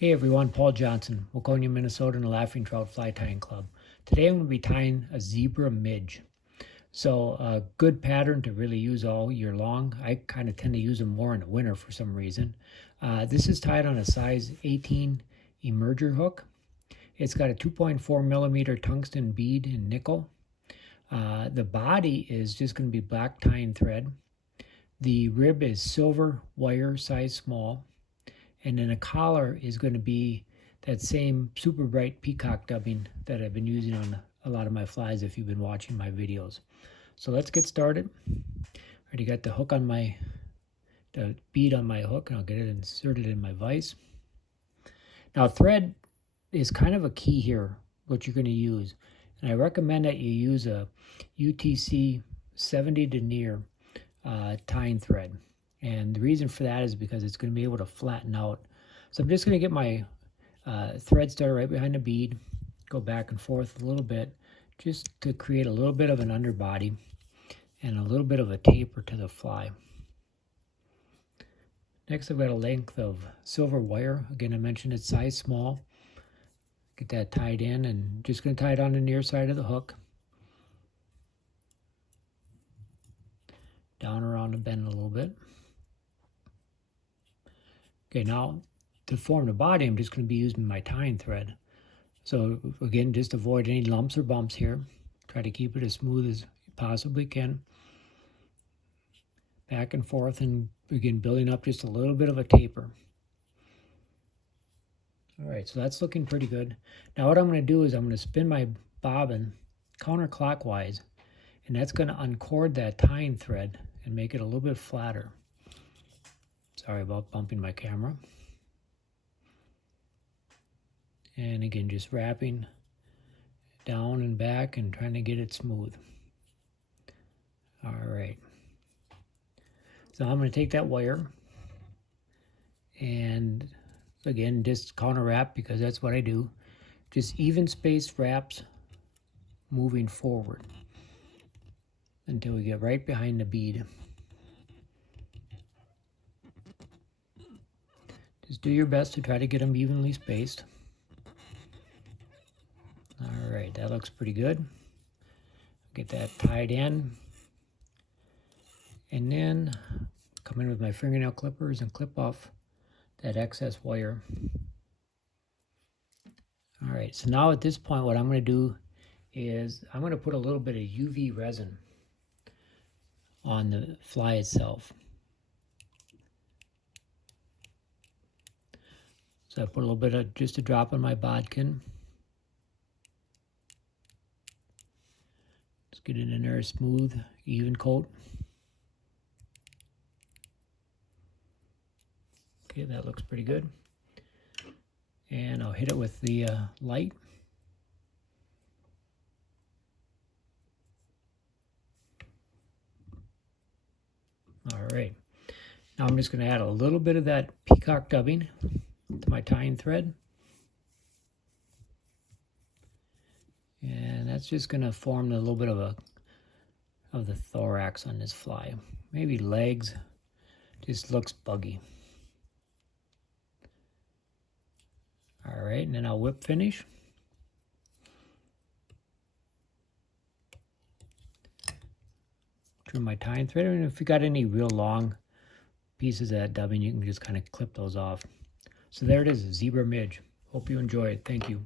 Hey everyone, Paul Johnson, Waconia, Minnesota, and the Laughing Trout Fly Tying Club. Today I'm going to be tying a Zebra Midge. So a good pattern to really use all year long. I kind of tend to use them more in the winter for some reason. This is tied on a size 18 emerger hook. It's got a 2.4 millimeter tungsten bead in nickel. The body is just going to be black tying thread. The rib is silver wire, size small. And then a collar is going to be that same super bright peacock dubbing that I've been using on a lot of my flies if you've been watching my videos. So let's get started. Already got the hook on the bead on my hook, and I'll get it inserted in my vise. Now thread is kind of a key here, what you're going to use. And I recommend that you use a UTC 70 denier tying thread. And the reason for that is because it's going to be able to flatten out. So I'm just going to get my thread started right behind the bead, go back and forth a little bit, just to create a little bit of an underbody and a little bit of a taper to the fly. Next I've got a length of silver wire. Again, I mentioned it's size small. Get that tied in, and just going to tie it on the near side of the hook. Down around the bend a little bit. Okay, now to form the body, I'm just going to be using my tying thread. So again, just avoid any lumps or bumps here. Try to keep it as smooth as you possibly can. Back and forth, and begin building up just a little bit of a taper. All right, so that's looking pretty good. Now what I'm going to do is I'm going to spin my bobbin counterclockwise, and that's going to uncord that tying thread and make it a little bit flatter. Sorry about bumping my camera. And again, just wrapping down and back and trying to get it smooth. All right. So I'm going to take that wire and again, just counter wrap, because that's what I do. Just even spaced wraps moving forward until we get right behind the bead. Just do your best to try to get them evenly spaced. All right, that looks pretty good. Get that tied in. And then come in with my fingernail clippers and clip off that excess wire. All right, so now at this point, what I'm going to do is I'm going to put a little bit of UV resin on the fly itself. So I put a little bit of, just a drop on my bodkin. Just get it in there, smooth, even coat. Okay, that looks pretty good. And I'll hit it with the light. All right. Now I'm just going to add a little bit of that peacock dubbing to my tying thread. And that's just going to form a little bit of the thorax on this fly. Maybe legs. Just looks buggy. All right, and then I'll whip finish. Trim my tying thread, and if you got any real long pieces of that dubbing, you can just kind of clip those off. So there it is, a Zebra Midge. Hope you enjoy it. Thank you.